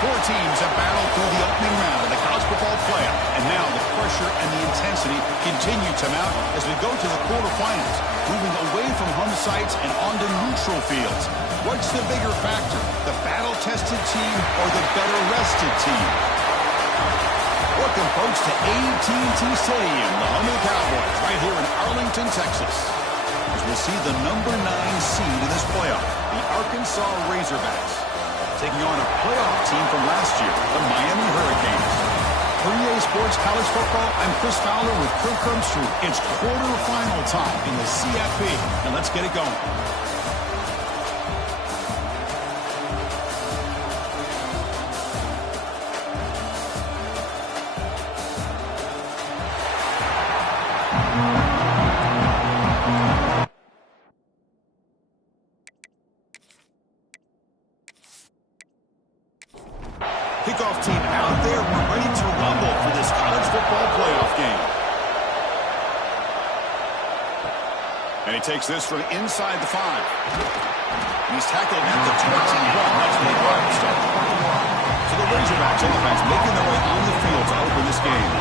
Four teams have battled through the opening round of the college football playoff, and now the pressure and the intensity continue to mount as we go to the quarterfinals, moving away from home sites and onto neutral fields. What's the bigger factor, the battle-tested team or the better-rested team? Welcome, folks, to AT&T Stadium, the home of the Cowboys, right here in Arlington, Texas. As we'll see the number 9 seed in this playoff, the Arkansas Razorbacks, taking on a playoff team from last year, the Miami Hurricanes. For EA Sports College Football, I'm Chris Fowler with Kirk Herbstreit. It's quarterfinal time in the CFP, and let's get it going. Kickoff team out there. We're ready to rumble for this college football playoff game. And he takes this from inside the 5. He's tackled at the 21. That's the drive start. So the Razorbacks offense making their way on the field to open this game.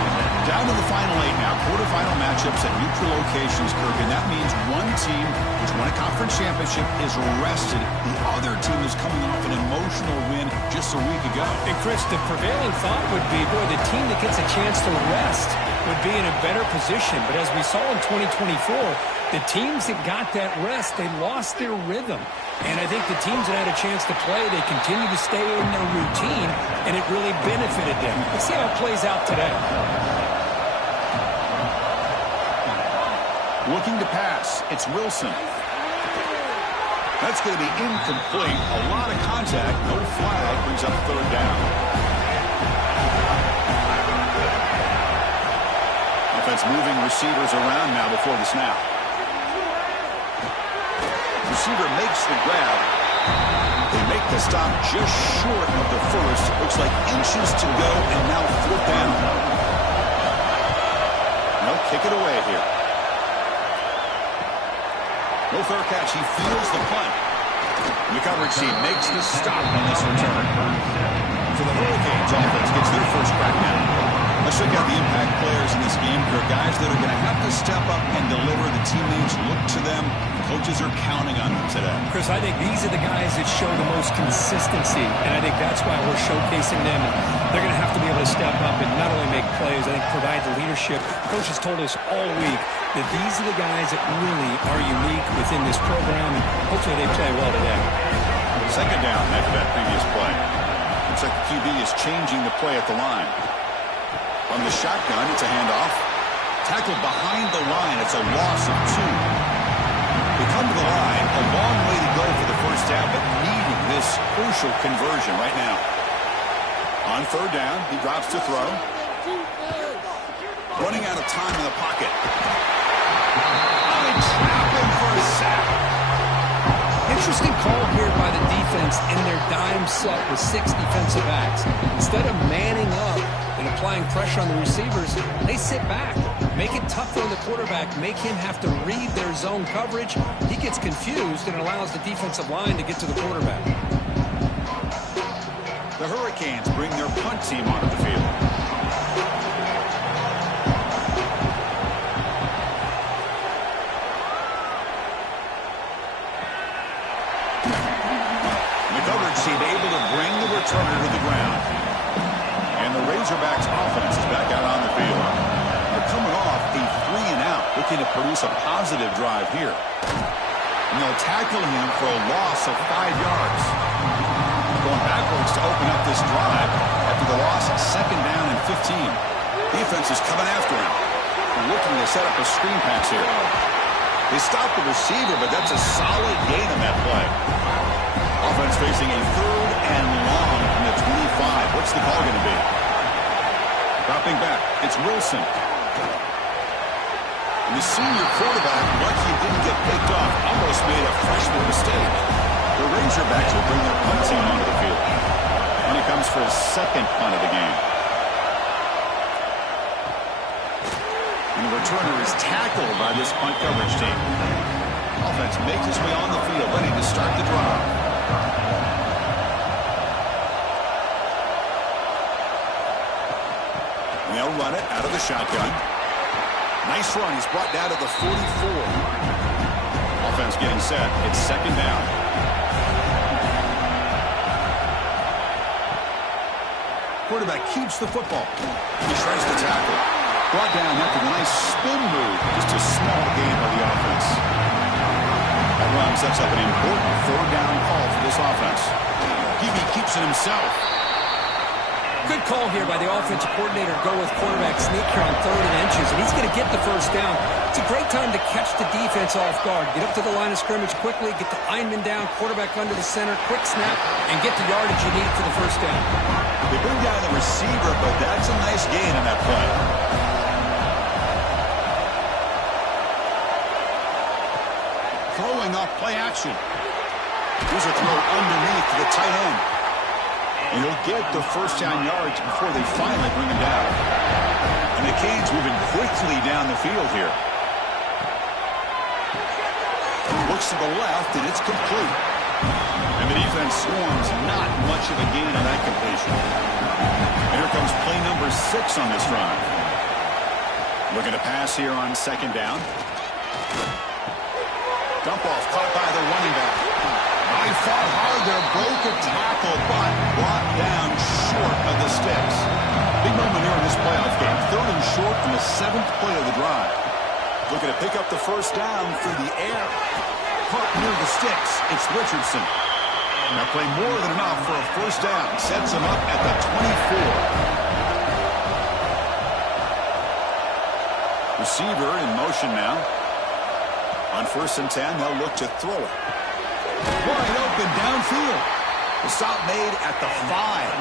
Down to the final 8 now. Quarterfinal matchups at neutral locations, Kirk, and that means one team which won a conference championship is rested. The other team is coming off an emotional win just a week ago. And Chris, the prevailing thought would be, boy, the team that gets a chance to rest would be in a better position. But as we saw in 2024, the teams that got that rest, they lost their rhythm. And I think the teams that had a chance to play, they continue to stay in their routine, and it really benefited them. Let's see how it plays out today. Looking to pass, it's Wilson. That's going to be incomplete. A lot of contact, no flag, brings up third down. Offense moving receivers around now before the snap. Receiver makes the grab. They make the stop just short of the first. Looks like inches to go, and now fourth down. They'll kick it away here. No fair catch. He feels the punt. The coverage team makes the stop on this return. So the Hurricanes offense gets their first crack now. Let's check out the impact players in this game. They're guys that are going to have to step up and deliver. The teammates look to them. Coaches are counting on them today. Chris, I think these are the guys that show the most consistency, and I think that's why we're showcasing them. They're going to have to be able to step up and not only make plays, I think provide the leadership. Coach has told us all week that these are the guys that really are unique within this program, and hopefully they play well today. Second down after that previous play. Looks like the QB is changing the play at the line. From the shotgun, it's a handoff. Tackled behind the line. It's a loss of 2. They come to the line. A long way to go for the first down, but needing this crucial conversion right now. On third down, he drops to throw. Running out of time in the pocket. They trap him for a sack. Interesting call here by the defense in their dime set with 6 defensive backs. Instead of manning up and applying pressure on the receivers, they sit back, make it tough on the quarterback, make him have to read their zone coverage. He gets confused and allows the defensive line to get to the quarterback. The Hurricanes bring their punt team onto the field. Team able to bring the returner to the ground. And the Razorbacks offense is back out on the field. They're coming off a 3-and-out, looking to produce a positive drive here. And they'll tackle him for a loss of 5 yards. Going backwards to open up this drive after the loss, second down and 15. Defense is coming after him. They're looking to set up a screen pass here. They stop the receiver, but that's a solid gain on that play. Offense facing a third and long from the 25. What's the call going to be? Dropping back. It's Wilson. And the senior quarterback, lucky he didn't get picked off, almost made a freshman mistake. The Razorbacks will bring their punt team onto the field. And he comes for his second punt of the game. And the returner is tackled by this punt coverage team. Offense makes its way on the field, ready to start the drive. they'll run it out of the shotgun. Nice run. He's brought down to the 44. Offense getting set. It's second down. Quarterback keeps the football. He tries to tackle. Brought down after the nice spin move. Just a small gain by the offense. That run sets up an important third down call for this offense. Hebe keeps it himself. Good call here by the offensive coordinator to go with quarterback sneak here on 3rd and inches, and he's going to get the first down. It's a great time to catch the defense off guard. Get up to the line of scrimmage quickly, get the lineman down, quarterback under the center, quick snap, and get the yardage you need for the first down. They bring down the receiver, but that's a nice gain on that play. Throwing off play action. Here's a throw underneath to the tight end. And he'll get the first down yards before they finally bring him down. And the Canes moving quickly down the field here. Looks to the left, and it's complete. And the defense swarms, not much of a gain on that completion. And here comes play number 6 on this drive. Looking to pass here on second down. Dump off caught by the running back. He fought hard there, broke a tackle, but brought down short of the sticks. Big moment here in this playoff game. 3rd and short on the 7th play of the drive. Looking to pick up the first down through the air. Caught near the sticks. It's Richardson. Now play more than enough for a first down. Sets him up at the 24. Receiver in motion now. On 1st and 10, they'll look to throw it. Wide open downfield. The stop made at the 5.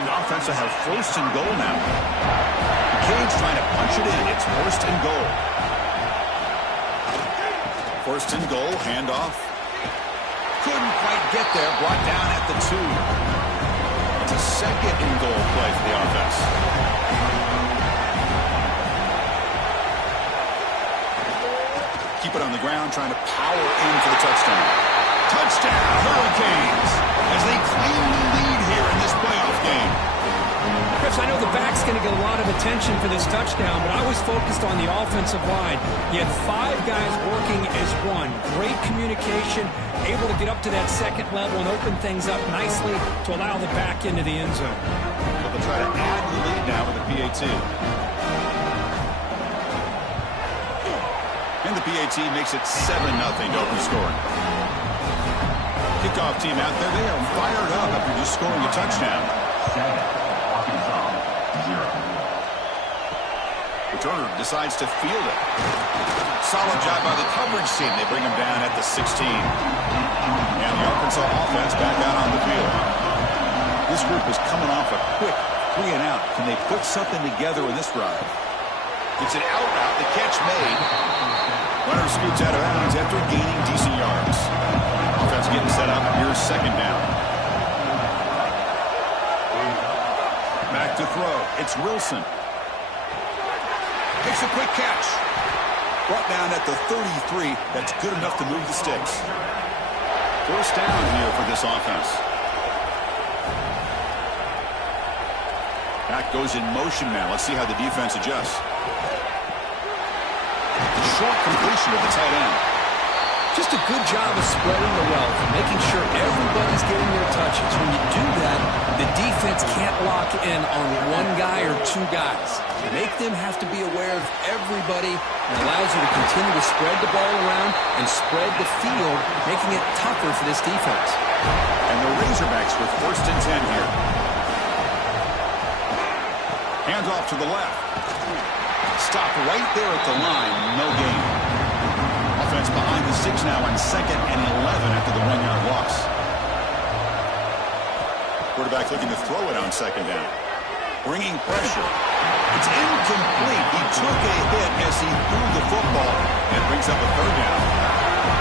The offense will have 1st and goal now. The Canes trying to punch it in. It's 1st and goal. 1st and goal, handoff. Couldn't quite get there. Brought down at the 2. It's a 2nd and goal play for the offense. Keep it on the ground, trying to power in for the touchdown. Touchdown, Hurricanes, as they claim the lead here in this playoff game. Chris, I know the back's going to get a lot of attention for this touchdown, but I was focused on the offensive line. You had 5 guys working as one. Great communication, able to get up to that 2nd level and open things up nicely to allow the back into the end zone. But they'll try to add to the lead now with the PAT. And the PAT makes it 7-0 to open scoring. Kickoff team out there. They are fired up after just scoring a touchdown. 7, Arkansas, 0. Returner decides to field it. Solid job by the coverage team. They bring him down at the 16. And the Arkansas offense back out on the field. This group is coming off a quick 3 and out. Can they put something together in this drive? It's an out route. The catch made. Runner scoots out of bounds after gaining decent yards. Offense getting set up. Here's second down. Back to throw. It's Wilson. Makes a quick catch. Brought down at the 33. That's good enough to move the sticks. First down here for this offense. Back goes in motion now. Let's see how the defense adjusts. Short completion of the tight end. Just a good job of spreading the wealth, making sure everybody's getting their touches. When you do that, the defense can't lock in on one guy or 2 guys. Make them have to be aware of everybody, and allows you to continue to spread the ball around and spread the field, making it tougher for this defense. And the Razorbacks with 1st and 10 here. Hands off to the left. Stop right there at the line. No gain. Offense behind the 6 now on 2nd and 11 after the 1-yard loss. Quarterback looking to throw it on 2nd down. Bringing pressure. It's incomplete. He took a hit as he threw the football and brings up a 3rd down.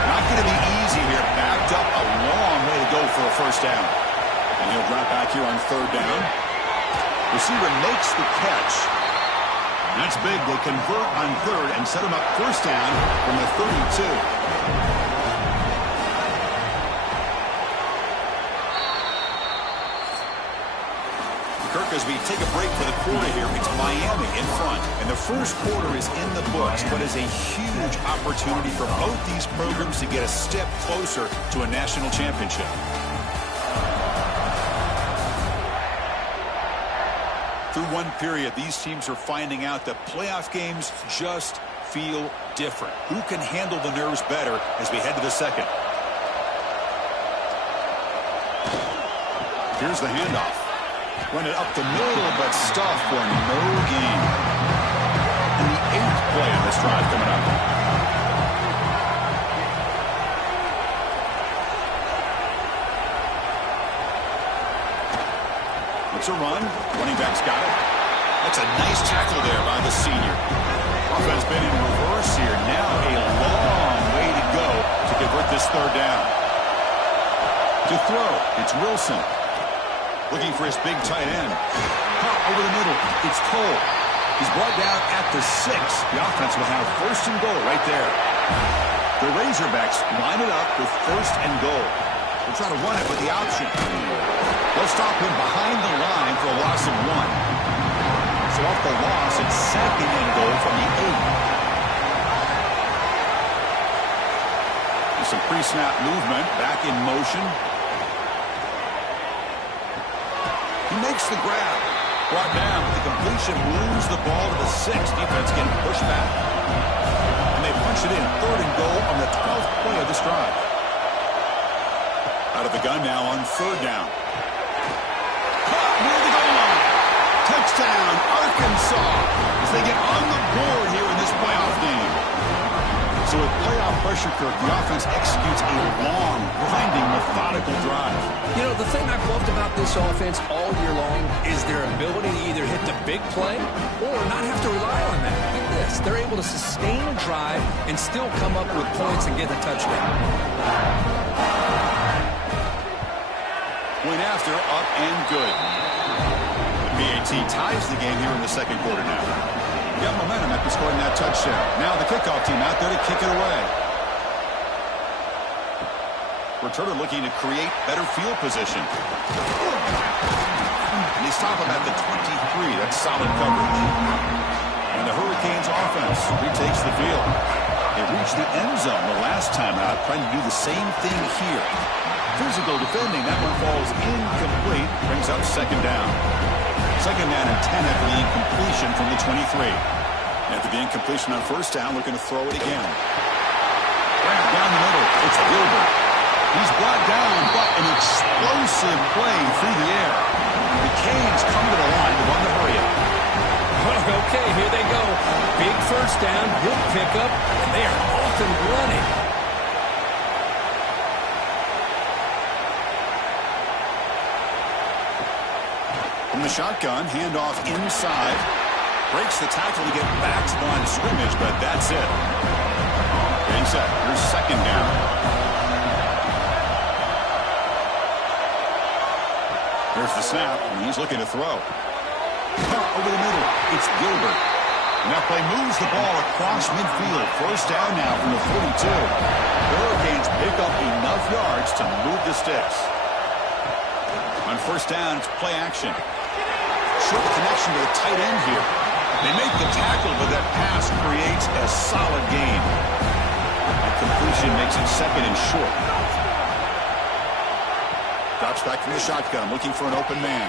Not going to be easy here. Backed up a long way to go for a first down. And he'll drop back here on 3rd down. Receiver makes the catch. That's big. They convert on 3rd and set him up first down from the 32. Kirk, as we take a break for the quarter here, it's Miami in front. And the first quarter is in the books, but is a huge opportunity for both these programs to get a step closer to a national championship. Through one period, these teams are finding out that playoff games just feel different. Who can handle the nerves better as we head to the second? Here's the handoff. Run it up the middle, but stuffed for no gain. And the 8th play of this drive coming up. It's a run. Running back's got it. That's a nice tackle there by the senior. Offense been in reverse here. Now a long way to go to convert this third down. To throw, it's Wilson. Looking for his big tight end. Pop over the middle. It's Cole. He's brought down at the 6. The offense will have first and goal right there. The Razorbacks line it up with first and goal. They'll try to run it with the option. They'll stop him behind the line for a loss of 1. So off the loss, it's second and goal from the 8. Some pre-snap movement. Back in motion. He makes the grab. Brought down with the completion, moves the ball to the 6. Defense getting pushed back. And they punch it in. Third and goal on the 12th play of this drive. Out of the gun now on third down. Caught near the goal line. Touchdown, Arkansas, as they get on the board here in this playoff game. So with playoff pressure, Kirk, the offense executes a long, grinding, methodical drive. You know, the thing I've loved about this offense all year long is their ability to either hit the big play or not have to rely on that. Look at this. They're able to sustain a drive and still come up with points and get a touchdown. Point after, up and good. The PAT ties the game here in the second quarter now. Got momentum after scoring that touchdown. Now the kickoff team out there to kick it away. Returner looking to create better field position. And they stop him at the 23. That's solid coverage. And the Hurricanes offense retakes the field. They reached the end zone the last time out, trying to do the same thing here. Physical defending. That one falls incomplete. Brings up second down. Second down and 10 after the incompletion from the 23. After the incompletion on first down, looking to throw it again. Right down the middle, it's Gilbert. He's brought down, but an explosive play through the air. The Canes come to the line to run the hurry up. Okay, here they go. Big first down, good pickup, and they are off and running. From the shotgun, handoff inside. Breaks the tackle to get back to the line of scrimmage, but that's it. Getting set. Here's second down. Here's the snap, and he's looking to throw. Over the middle, it's Gilbert. And that play moves the ball across midfield. First down now from the 42. The Hurricanes pick up enough yards to move the sticks. On first down, it's play action. Short connection to the tight end here. They make the tackle, but that pass creates a solid gain. That completion makes it second and short. Drops back from the shotgun, looking for an open man.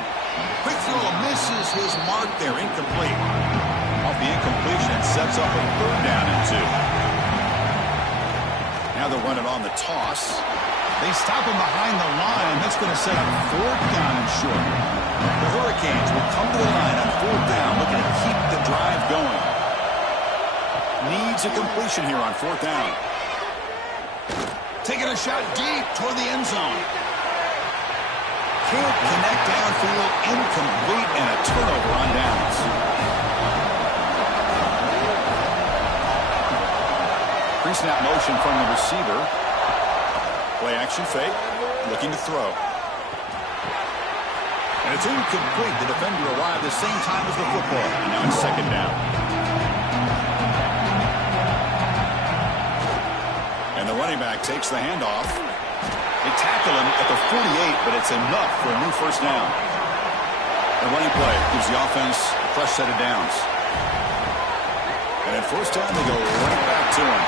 Quick throw, misses his mark there, incomplete. Off the incompletion, sets up a third down and 2. Now they'll run it on the toss. They stop him behind the line. That's going to set up fourth down and short. The Hurricanes will come to the line on fourth down, looking to keep the drive going. Needs a completion here on fourth down. Taking a shot deep toward the end zone. Can't connect downfield, incomplete, and a turnover on downs. Pre-snap motion from the receiver. Play action fake, looking to throw. And it's incomplete. The defender arrived the same time as the football. And now it's second down. And the running back takes the handoff. They tackle him at the 48, but it's enough for a new first down. The running play gives the offense a fresh set of downs. And at first down, they go right back to him.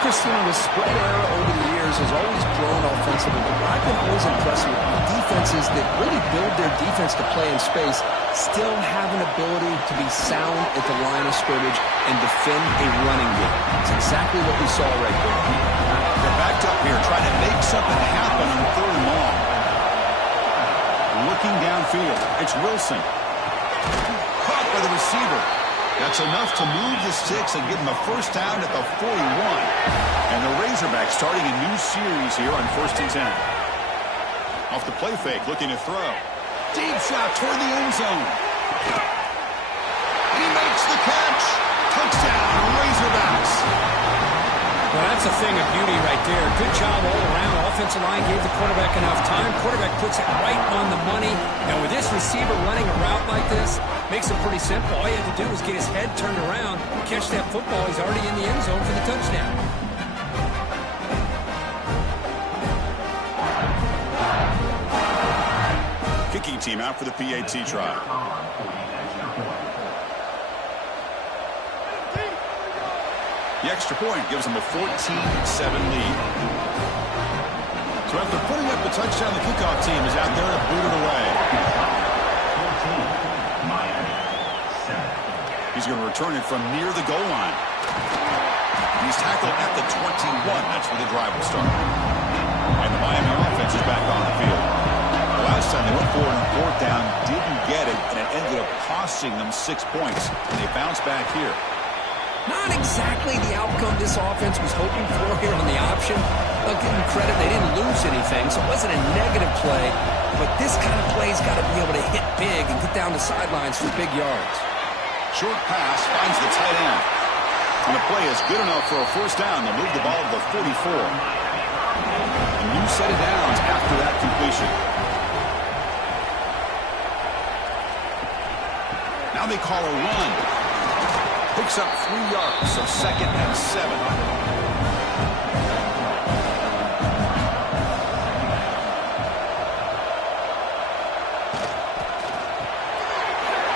Christian, the spread era over the years has always grown offensively, but what I've been always impressed with defenses that really build their defense to play in space still have an ability to be sound at the line of scrimmage and defend a running game. It's exactly what we saw right there. They're backed up here, trying to make something happen on 3rd and long. Looking downfield, it's Wilson. Caught by the receiver. That's enough to move the sticks and give them a first down at the 41. And the Razorbacks starting a new series here on 1st and 10. Off the play fake, looking to throw. Deep shot toward the end zone. And he makes the catch. Touchdown, Razorbacks. Well, that's a thing of beauty right there. Good job all around. Offensive line gave the quarterback enough time. Quarterback puts it right on the money. And with this receiver running a route like this, makes it pretty simple. All you have to do is get his head turned around, catch that football. He's already in the end zone for the touchdown. Kicking team out for the PAT try. The extra point gives them a 14-7 lead. So after putting up the touchdown, the kickoff team is out there to boot it away. He's going to return it from near the goal line. He's tackled at the 21. That's where the drive will start. And the Miami offense is back on the field. The last time they went for it on 4th down, didn't get it, and it ended up costing them 6 points. And they bounced back here. Not exactly the outcome this offense was hoping for here on the option. I'll give them credit, they didn't lose anything, so it wasn't a negative play. But this kind of play's got to be able to hit big and get down the sidelines for big yards. Short pass finds the tight end. And the play is good enough for a first down. They'll move the ball to the 44. A new set of downs after that completion. Now they call a run. Picks up 3 yards, so 2nd and 7.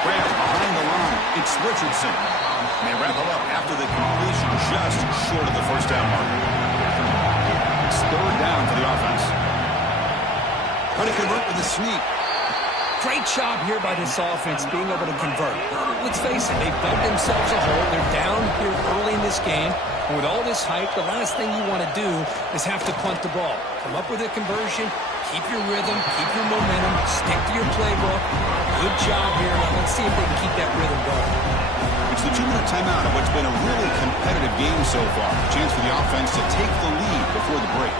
Grant behind the line. It's Richardson. And they wrap him up after the completion just short of the first down marker. It's 3rd down for the offense. Trying to convert with a sneak. Great job here by this offense being able to convert. Let's face it, they've dug themselves a hole. They're down here early in this game. And with all this hype, the last thing you want to do is have to punt the ball. Come up with a conversion, keep your rhythm, keep your momentum, stick to your playbook. Good job here. Now let's see if they can keep that rhythm going. It's the 2-minute timeout of what's been a really competitive game so far. A chance for the offense to take the lead before the break.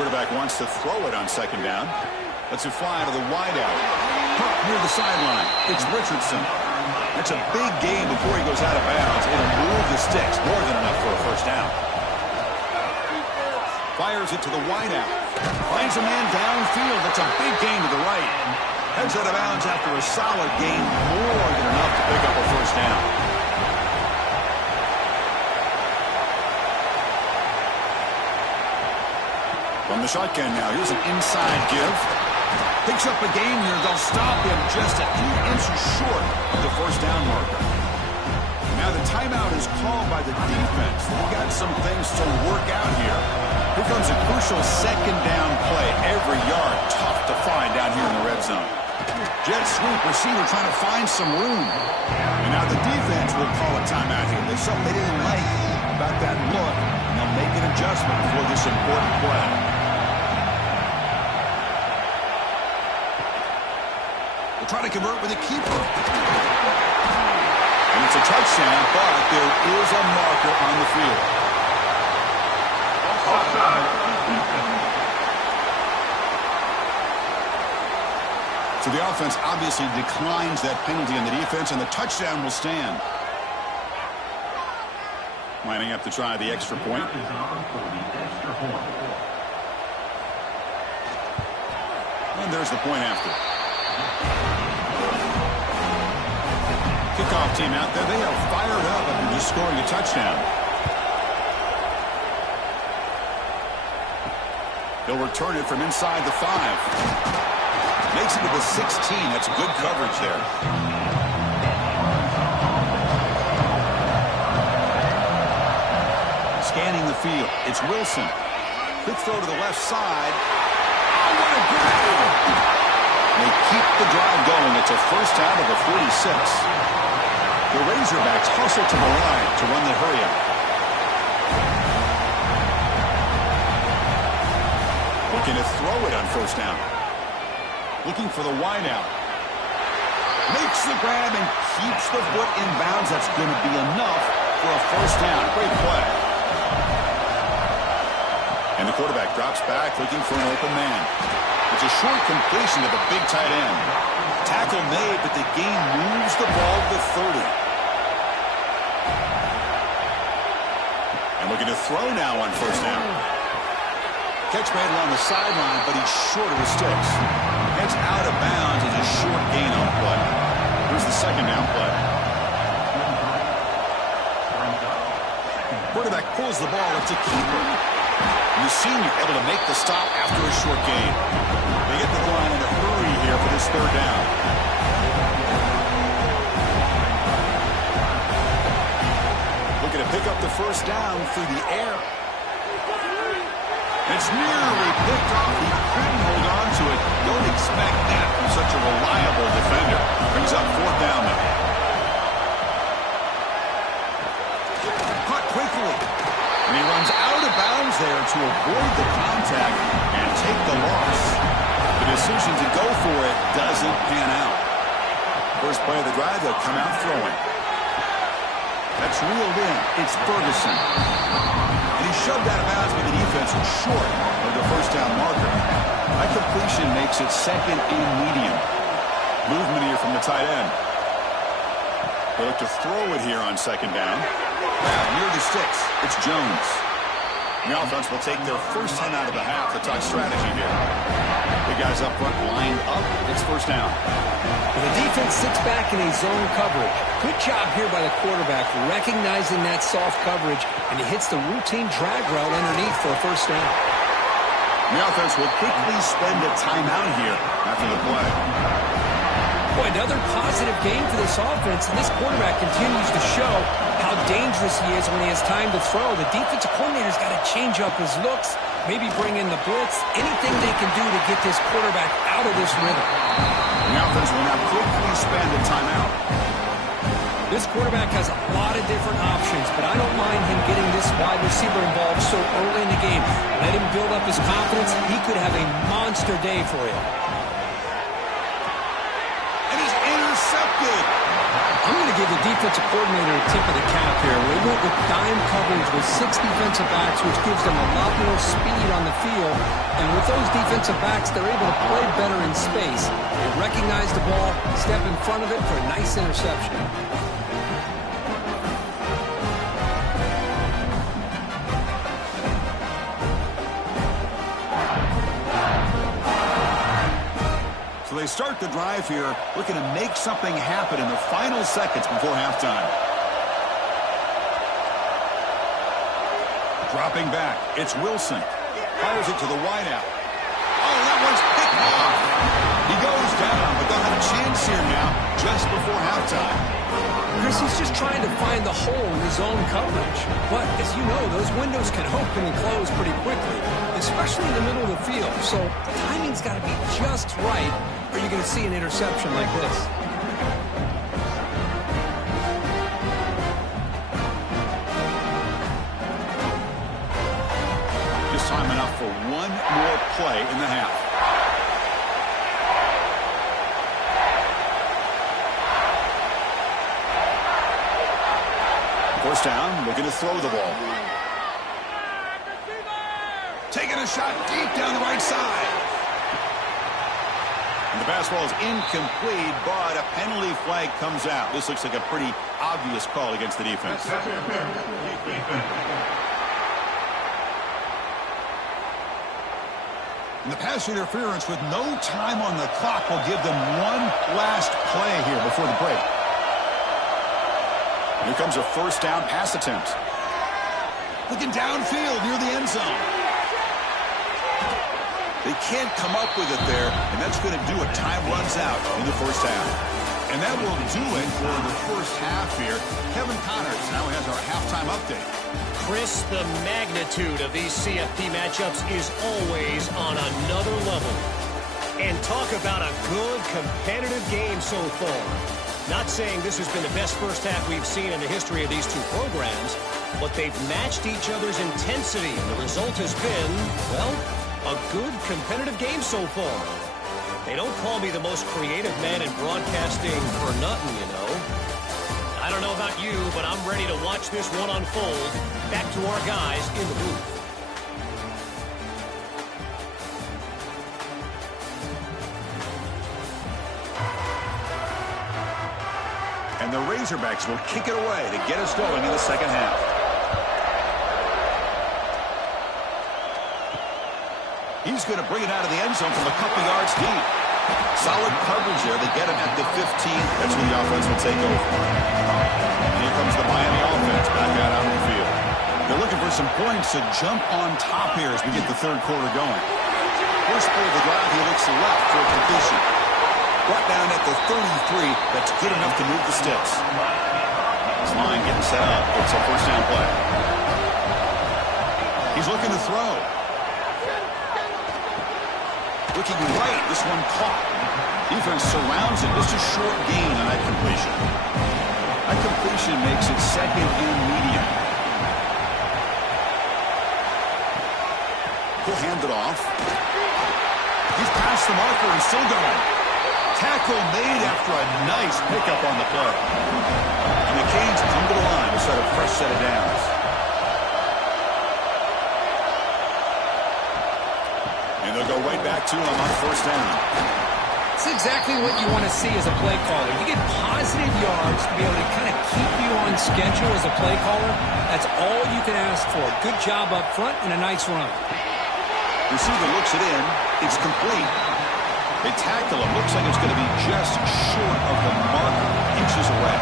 Quarterback wants to throw it on 2nd down. Lets it fly to the wideout. Caught near the sideline. It's Richardson. That's a big gain before he goes out of bounds. It'll move the sticks more than enough for a first down. Fires it to the wideout. Finds a man downfield. That's a big gain to the right. Heads out of bounds after a solid gain, more than enough to pick up a first down. From the shotgun now, here's an inside give. Picks up a gain here. They'll stop him just a few inches short of the first down marker. Now the timeout is called by the defense. They've got some things to work out here. Here comes a crucial 2nd down play. Every yard tough to find down here in the red zone. Jet sweep, receiver trying to find some room. And now the defense will call a timeout here. There's something they didn't like about that look, and they'll make an adjustment for this important play. Trying to convert with a keeper. And it's a touchdown, but there is a marker on the field. So the offense obviously declines that penalty on the defense, and the touchdown will stand. Lining up to try the extra point. And there's the point after. Kickoff team out there. They are fired up after just scoring a touchdown. He'll return it from inside the 5. Makes it to the 16. That's good coverage there. Scanning the field. It's Wilson. Quick throw to the left side. Oh, what a grab! They keep the drive going. It's a first down of the 46. The Razorbacks hustle to the line to run the hurry-up. Looking to throw it on first down. Looking for the wideout. Makes the grab and keeps the foot in bounds. That's going to be enough for a first down. Great play. And the quarterback drops back looking for an open man. It's a short completion to the big tight end. Tackle made, but the game moves the ball to 30. And looking to throw now on first down. Catch made along the sideline, but he's short of the sticks. Gets out of bounds as a short gain on the play. Here's the second down play. Quarterback pulls the ball. It's a keeper. And the senior able to make the stop after a short gain. They get to the line in a hurry here for this third down. Looking to pick up the first down through the air. It's nearly picked off. He couldn't hold on to it. Don't expect that from such a reliable defender. Brings up fourth down now. Caught quickly. And he runs out of bounds there to avoid the contact and take the loss. The decision to go for it doesn't pan out. First play of the drive, they'll come out throwing. That's reeled in. It's Ferguson. And he shoved out of bounds, but the defense was short of the first down marker. That completion makes it second and medium. Movement here from the tight end. They look to throw it here on second down. Near the sticks, it's Jones. The offense will take their first 10 out of the half to talk strategy here. The guys up front lined up. It's first down. And the defense sits back in a zone coverage. Good job here by the quarterback, recognizing that soft coverage, and he hits the routine drag route underneath for a first down. The offense will quickly spend a timeout here after the play. Boy, another positive game for this offense, and this quarterback continues to show how dangerous he is when he has time to throw. The defensive coordinator's got to change up his looks, maybe bring in the blitz, anything they can do to get this quarterback out of this rhythm. The offense will now quickly spend a timeout. This quarterback has a lot of different options, but I don't mind him getting this wide receiver involved so early in the game. Let him build up his confidence. He could have a monster day for you. I'm going to give the defensive coordinator a tip of the cap here. They went with dime coverage with 6 defensive backs, which gives them a lot more speed on the field. And with those defensive backs, they're able to play better in space. They recognize the ball, step in front of it for a nice interception. So they start the drive here, looking to make something happen in the final seconds before halftime. Dropping back, it's Wilson. Fires it to the wideout. Oh, that one's picked off. He goes down, but they'll have a chance here now, just before halftime. Chris, he's just trying to find the hole in his own coverage. But, as you know, those windows can open and close pretty quickly, especially in the middle of the field. So, the timing's got to be just right, or you're going to see an interception like this. Just time enough for one more play in the half. First down, looking to throw the ball. Taking a shot deep down the right side. And the pass ball is incomplete, but a penalty flag comes out. This looks like a pretty obvious call against the defense. And the pass interference with no time on the clock will give them one last play here before the break. Here comes a first down pass attempt. Looking downfield near the end zone. They can't come up with it there, and that's going to do it. Time runs out in the first half. And that will do it for the first half here. Kevin Connors now has our halftime update. Chris, the magnitude of these CFP matchups is always on another level. And talk about a good competitive game so far. Not saying this has been the best first half we've seen in the history of these two programs, but they've matched each other's intensity, and the result has been, well, a good competitive game so far. They don't call me the most creative man in broadcasting for nothing, you know. I don't know about you, but I'm ready to watch this one unfold. Back to our guys in the booth. And the Razorbacks will kick it away to get us going in the second half. He's going to bring it out of the end zone from a couple yards deep. Solid coverage there. They get him at the 15. That's when the offense will take over. And here comes the Miami offense back out onto the field. They're looking for some points to jump on top here as we get the third quarter going. First play of the drive, he looks left for a completion. Brought down at the 33. That's good enough to move the sticks. This line getting set up. It's a first down play. He's looking to throw. Looking right. This one caught. Defense surrounds it. Just a short gain on that completion. That completion makes it second and medium. He'll hand it off. He's past the marker and still going. Tackle made after a nice pickup on the play. And the Canes come to the line to start a fresh set of downs. And they'll go right back to him on first down. It's exactly what you want to see as a play caller. You get positive yards to be able to kind of keep you on schedule as a play caller. That's all you can ask for. Good job up front and a nice run. Receiver looks it in. It's complete. They tackle him. Looks like it's going to be just short of the marker, inches away.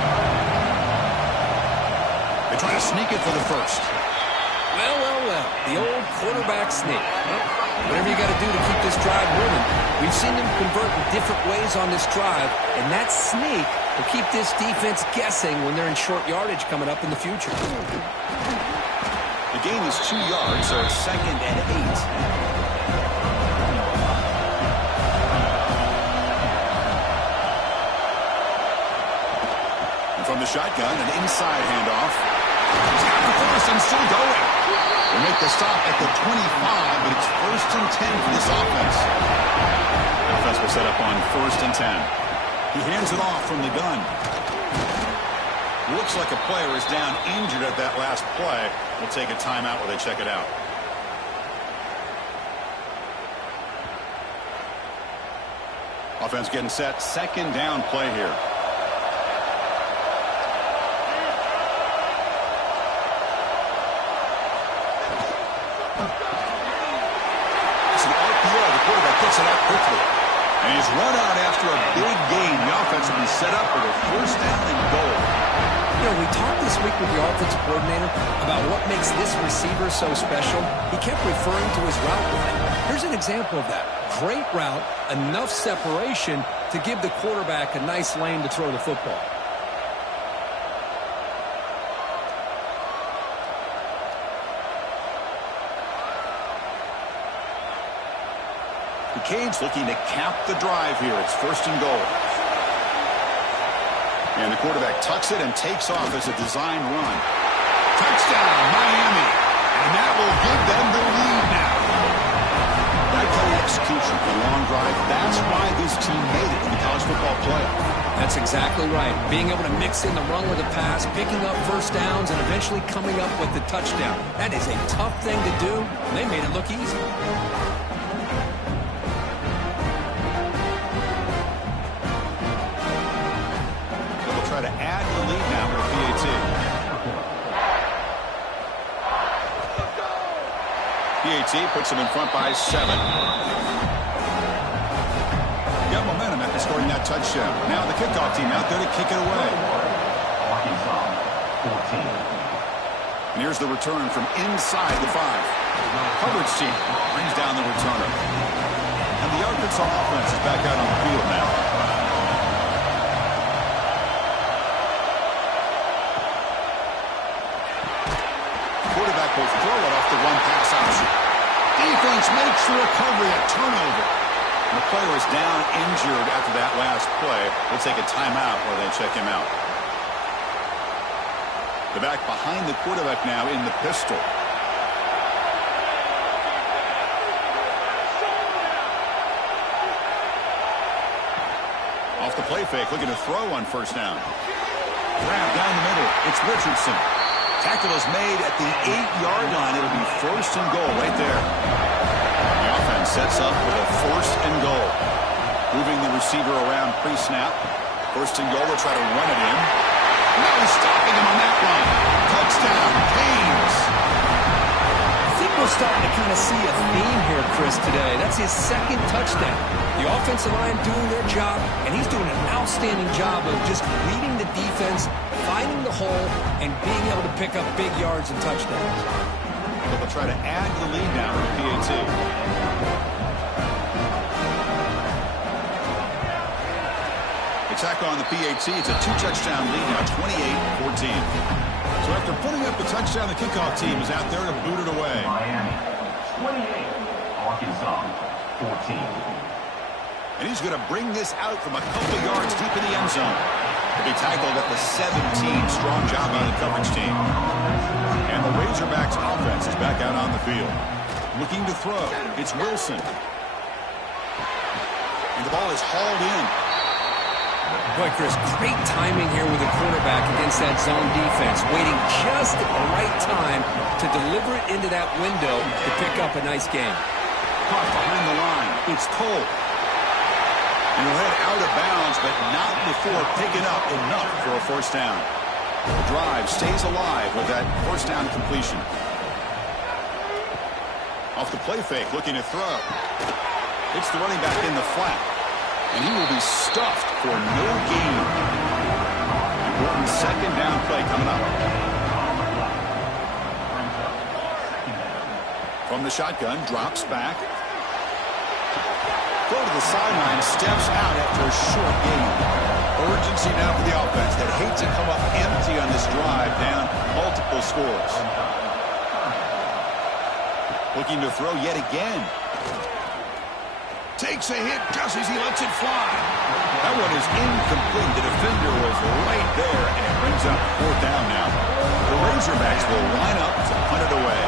They try to sneak it for the first. Well, well, well. The old quarterback sneak. Well, whatever you got to do to keep this drive moving. We've seen them convert in different ways on this drive, and that sneak will keep this defense guessing when they're in short yardage coming up in the future. The gain is 2 yards, so it's second and 8. From the shotgun, an inside handoff. He's got the first and still going. They make the stop at the 25, but it's first and 10 for this offense. The offense will set up on first and 10. He hands it off from the gun. Looks like a player is down injured at that last play. We'll take a timeout while they check it out. Offense getting set. Second down play here. Gets it out quickly. And he's run out after a big gain. The offense will be set up with a first down and goal. You know, we talked this week with the offensive coordinator about what makes this receiver so special. He kept referring to his route line. Here's an example of that. Great route, enough separation to give the quarterback a nice lane to throw the football. The Canes looking to cap the drive here. It's first and goal. And the quarterback tucks it and takes off as a design run. Touchdown, Miami. And that will give them the lead now. That kind of execution for a long drive, that's why this team made it in the college football playoff. That's exactly right. Being able to mix in the run with the pass, picking up first downs, and eventually coming up with the touchdown. That is a tough thing to do, and they made it look easy. Try to add the lead now with PAT. PAT puts them in front by 7. Got momentum after scoring that touchdown. Now the kickoff team out there to kick it away. Arkansas, 14. And here's the return from inside the 5. Coverage team brings down the returner. Arkansas offense is back out on the field now. Quarterback will throw it off the one-pass option. Defense makes the recovery, a turnover. The player is down injured after that last play. They'll take a timeout or they check him out. The back behind the quarterback now in the pistol. Off the play fake, looking to throw on first down. Grab down the middle. It's Richardson. Tackle is made at the 8-yard line. It'll be first and goal right there. The offense sets up with a first and goal. Moving the receiver around pre-snap. First and goal, they'll try to run it in. No stopping him on that run. Touchdown, Canes. I think we're starting to kind of see a theme here, Chris, today. That's his second touchdown. The offensive line doing their job, and he's doing an outstanding job of just reading the defense, finding the hole, and being able to pick up big yards and touchdowns. They'll try to add to the lead now with the PAT. The tackle on the PAT. It's a 2-touchdown lead now, 28-14. So after putting up the touchdown, the kickoff team is out there to boot it away. Miami 28, Arkansas 14. And he's going to bring this out from a couple yards deep in the end zone. He'll be tackled at the 17. Strong job by the coverage team. And the Razorbacks offense is back out on the field. Looking to throw. It's Wilson. And the ball is hauled in. Boy, Chris, great timing here with the quarterback against that zone defense. Waiting just at the right time to deliver it into that window to pick up a nice game. Caught behind the line. It's Cole. And he'll head out of bounds, but not before picking up enough for a first down. The drive stays alive with that first down completion. Off the play fake, looking to throw. It's the running back in the flat. And he will be stuffed for no gain. Important second down play coming up. From the shotgun, drops back. Go to the sideline, steps out after a short gain. Urgency now for the offense that hates to come up empty on this drive, down multiple scores. Looking to throw yet again. Takes a hit just as he lets it fly. That one is incomplete. The defender was right there, and it brings up fourth down now. The Razorbacks will line up to punt it away.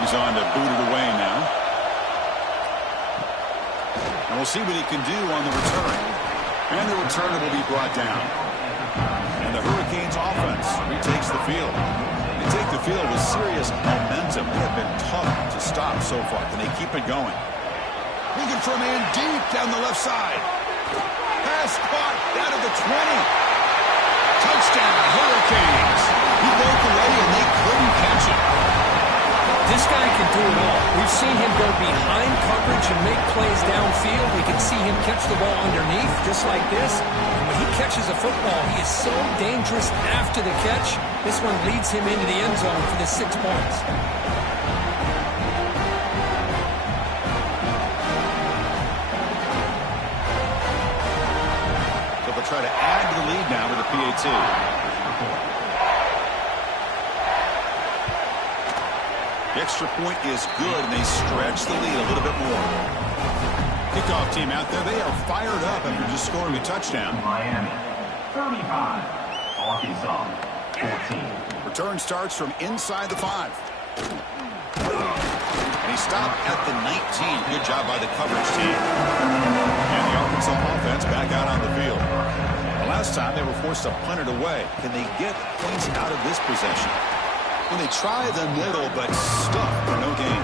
He's on to boot it away now. And we'll see what he can do on the return. And the returner will be brought down. And the Hurricanes offense retakes the field. They take the field with serious momentum. They have been tough to stop so far. Can they keep it going? Looking for a man deep down the left side. Pass caught down to the 20. Touchdown, Hurricanes. He broke away and they couldn't catch him. This guy can do it all. We've seen him go behind coverage and make plays downfield. We can see him catch the ball underneath, just like this. And when he catches a football, he is so dangerous after the catch. This one leads him into the end zone for the 6 points. So they'll try to add to the lead now with the PAT. The extra point is good, and they stretch the lead a little bit more. Kickoff team out there, they are fired up after just scoring a touchdown. Miami 35, Arkansas 14. Return starts from inside the 5. And he stopped at the 19. Good job by the coverage team. And the Arkansas offense back out on the field. The last time they were forced to punt it away. Can they get points out of this possession? When they try the middle, but stuck for no gain.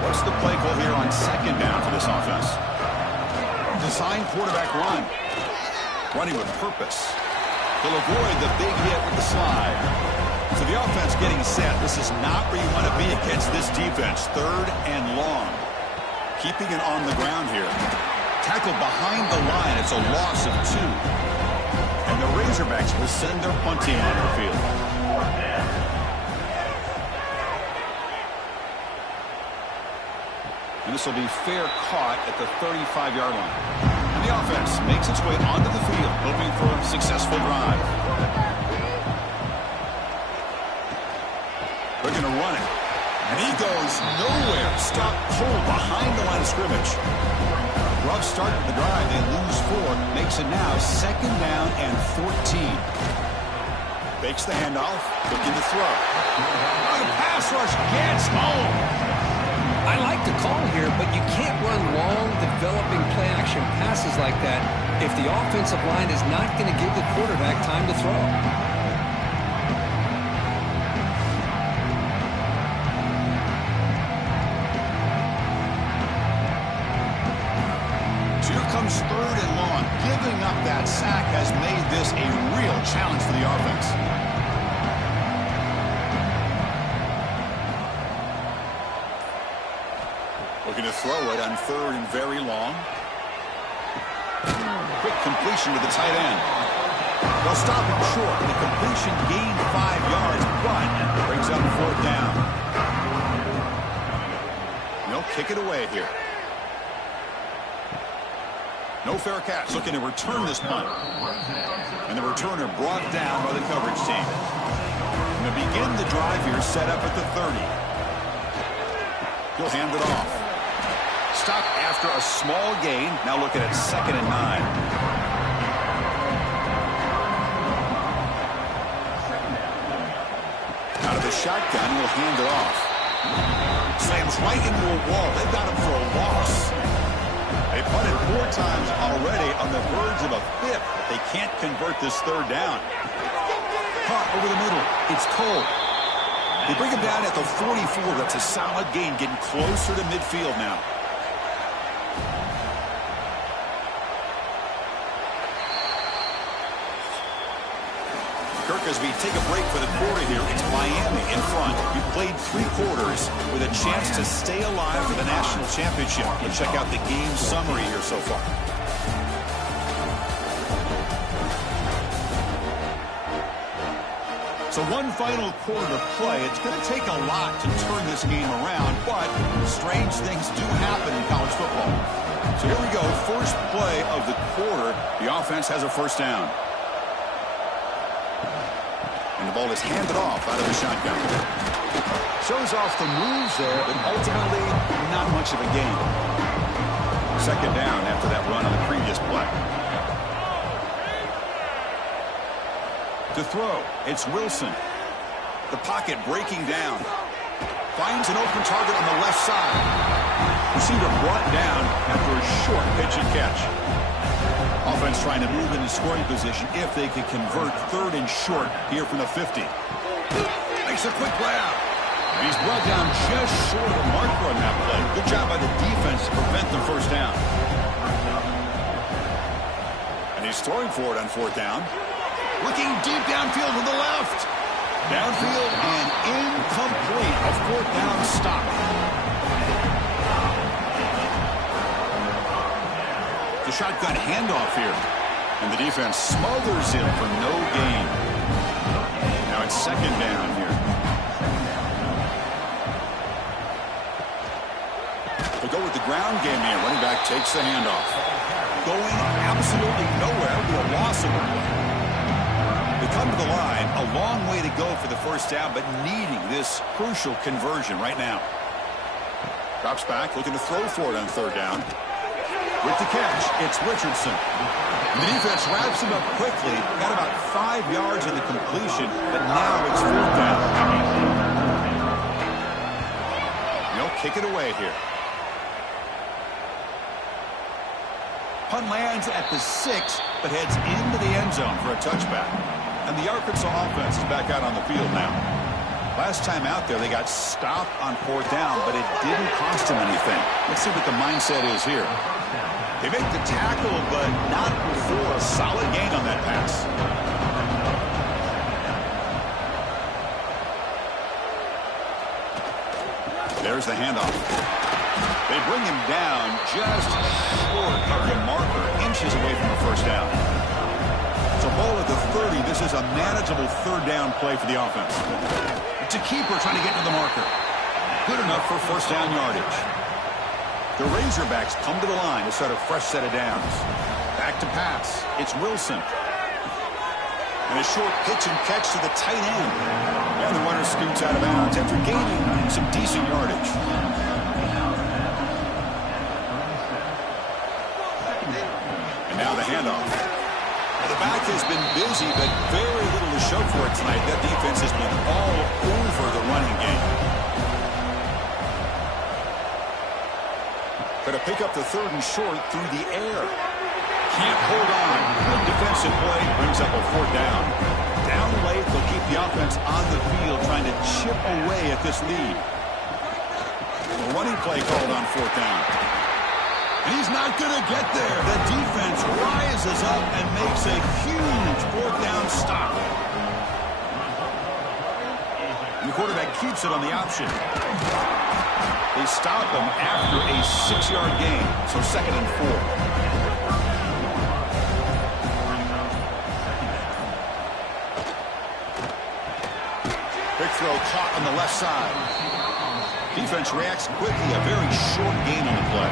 What's the play call here on second down for this offense? Design quarterback run. Running with purpose. They'll avoid the big hit with the slide. So the offense getting set. This is not where you want to be against this defense. Third and long. Keeping it on the ground here. Tackled behind the line. It's a loss of 2. And the Razorbacks will send their punt team onto the field. And this will be fair caught at the 35-yard line. And the offense makes its way onto the field, hoping for a successful drive. They're going to run it. And he goes nowhere. Stop cold behind the line of scrimmage. Rough start to the drive. They lose 4. Makes it now 2nd down and 14. Fakes the handoff. Looking to throw. Oh, the pass rush gets home. I like the call here, but you can't run long, developing play-action passes like that if the offensive line is not going to give the quarterback time to throw. Here comes 3rd and long. Giving up that sack has made this a real challenge for the offense. Looking to throw it on 3rd and very long. Quick completion to the tight end. They'll stop him short. The completion gained 5 yards, but brings up 4th down. They'll kick it away here. No fair catch. Looking to return this punt. And the returner brought down by the coverage team. And to begin the drive here, set up at the 30. He'll hand it off. Stop after a small gain. Now looking at 2nd and 9. Out of the shotgun, he'll hand it off. Slams right into a wall. They've got him for a loss. They punted 4 times already on the verge of a 5th. They can't convert this 3rd down. Caught over the middle. It's Cole. They bring him down at the 44. That's a solid gain, getting closer to midfield now. Kirk, as we take a break for the quarter here, it's Miami in front. We played 3 quarters with a chance to stay alive for the national championship. Let's check out the game summary here so far. So one final quarter to play. It's going to take a lot to turn this game around, but strange things do happen in college football. So here we go. First play of the quarter. The offense has a 1st down. And the ball is handed off out of the shotgun. Shows off the moves there, but ultimately not much of a gain. 2nd down after that run on the previous play. To throw, it's Wilson. The pocket breaking down. Finds an open target on the left side. Receiver brought down after a short pitch and catch. Offense trying to move into scoring position if they could convert 3rd and short here from the 50. Makes a quick grab. And he's brought down just short of the marker on that play. Good job by the defense to prevent the 1st down. And he's throwing for it on 4th down. Looking deep downfield to the left. Downfield and incomplete. A 4th down stop. The shotgun handoff here. And the defense smothers him for no gain. Now it's 2nd down here. They go with the ground game here. Running back takes the handoff. Going absolutely nowhere. It'll be a loss of a play. They come to the line. A long way to go for the 1st down, but needing this crucial conversion right now. Drops back, looking to throw for it on 3rd down. With the catch, it's Richardson. The defense wraps him up quickly. Got about 5 yards in the completion, but now it's 4th down. They'll kick it away here. Punt lands at the 6, but heads into the end zone for a touchback. And the Arkansas offense is back out on the field now. Last time out there, they got stopped on 4th down, but it didn't cost them anything. Let's see what the mindset is here. They make the tackle, but not before a solid gain on that pass. There's the handoff. They bring him down just short of the marker, inches away from the 1st down. It's a ball at the 30. This is a manageable 3rd down play for the offense. It's a keeper trying to get to the marker. Good enough for 1st down yardage. The Razorbacks come to the line to start a fresh set of downs. Back to pass. It's Wilson. And a short pitch and catch to the tight end. And the runner scoots out of bounds after gaining some decent yardage. And now the handoff. Well, the back has been busy, but very little to show for it tonight. That defense has been all over the running game. Going to pick up the 3rd and short through the air. Can't hold on. Good defensive play brings up a 4th down. Down late, they'll keep the offense on the field trying to chip away at this lead. The running play called on 4th down. And he's not going to get there. The defense rises up and makes a huge 4th down stop. And the quarterback keeps it on the option. They stop him after a 6-yard gain, so 2nd and 4. Big throw caught on the left side. Defense reacts quickly, a very short gain on the play.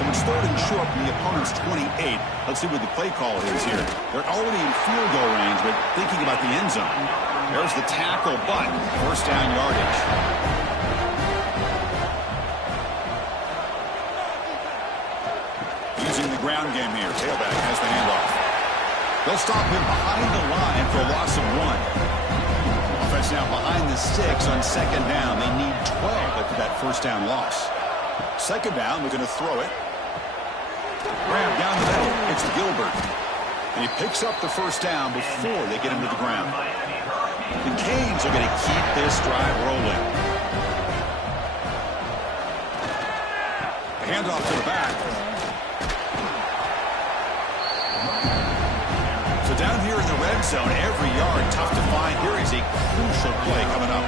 So it's 3rd and short from the opponent's 28. Let's see what the play call is here. They're already in field goal range, but thinking about the end zone. There's the tackle, but 1st down yardage. Using the ground game here. Tailback has the handoff. They'll stop him behind the line for a loss of 1. Offense now behind the 6 on 2nd down. They need 12 after that 1st down loss. 2nd down, we're going to throw it. Grab down the middle. It's Gilbert. And he picks up the 1st down before they get him to the ground. The Canes are going to keep this drive rolling. The handoff to the back. So down here in the red zone, every yard tough to find. Here is a crucial play coming up.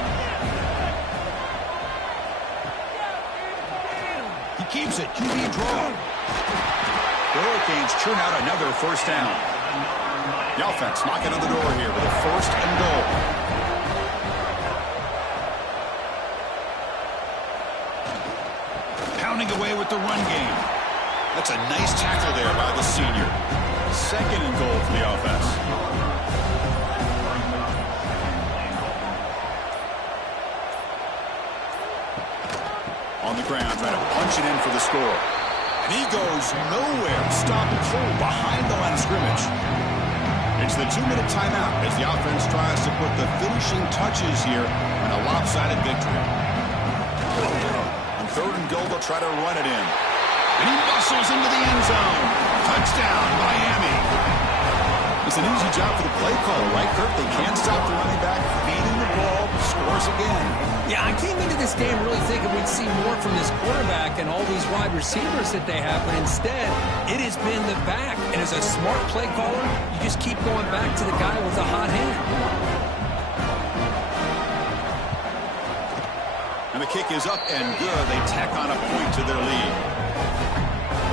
He keeps it. QB draw. The Hurricanes churn out another 1st down. The offense knocking on the door here with a 1st and goal. Pounding away with the run game. That's a nice tackle there by the senior. 2nd and goal for the offense. On the ground, trying to punch it in for the score. And he goes nowhere. Stopped cold behind the line of scrimmage. It's the 2-minute timeout as the offense tries to put the finishing touches here on a lopsided victory. On 3rd and goal, they'll try to run it in. And he bustles into the end zone. Touchdown, Miami. It's an easy job for the play caller, right, Kirk? They can't stop the running back, feeding the ball, scores again. Yeah, I came into this game really thinking we'd see more from this quarterback and all these wide receivers that they have, but instead, it has been the back. And as a smart play caller, you just keep going back to the guy with the hot hand. And the kick is up and good. They tack on a point to their lead.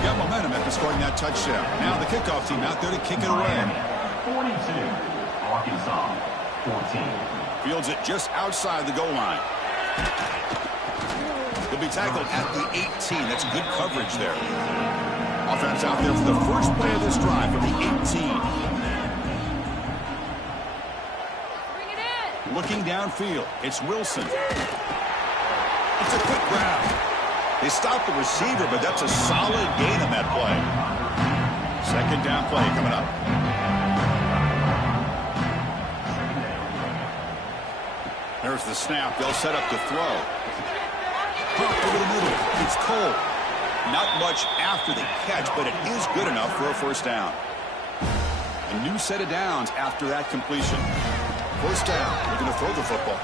Got momentum after scoring that touchdown. Now the kickoff team out there to kick it away. 42, Arkansas, 14. Fields it just outside the goal line. He'll be tackled at the 18. That's good coverage there. Offense out there for the first play of this drive from the 18. Bring it in. Looking downfield, it's Wilson. It's a quick grab. They stop the receiver, but that's a solid gain on that play. 2nd down play coming up. There's the snap. They'll set up to throw. Pump over the middle. It's Cole. Not much after the catch, but it is good enough for a 1st down. A new set of downs after that completion. 1st down. They're going to throw the football.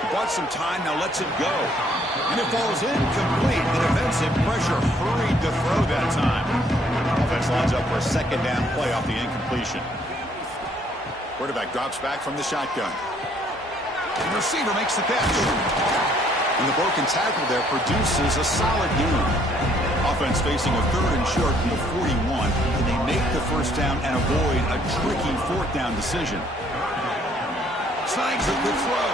He bought some time, now lets it go. And it falls incomplete. The defensive pressure hurried to throw that time. Offense lines up for a 2nd down play off the incompletion. Quarterback drops back from the shotgun. The receiver makes the catch. And the broken tackle there produces a solid gain. Offense facing a 3rd and short from the 41. Can they make the 1st down and avoid a tricky 4th down decision? Snags a good throw.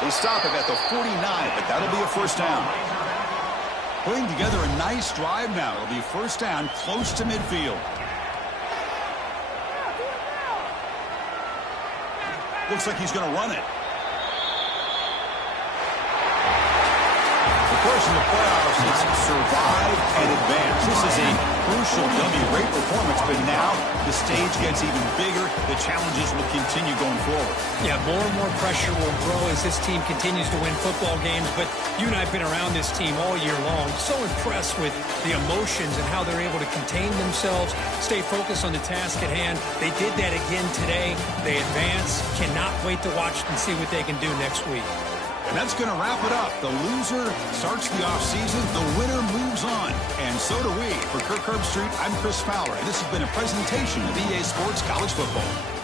They stop him at the 49, but that'll be a 1st down. Putting together a nice drive now. It'll be first down close to midfield. Looks like he's going to run it. Of course, in the playoffs, it's survive and advance. This is a crucial W. Great performance, but now the stage gets even bigger. The challenges will continue going forward. Yeah, more and more pressure will grow as this team continues to win football games, but you and I have been around this team all year long. So impressed with the emotions and how they're able to contain themselves, stay focused on the task at hand. They did that again today. They advance. Cannot wait to watch and see what they can do next week. And that's going to wrap it up. The loser starts the offseason. The winner moves on. And so do we. For Kirk Herbstreit, I'm Chris Fowler. And this has been a presentation of EA Sports College Football.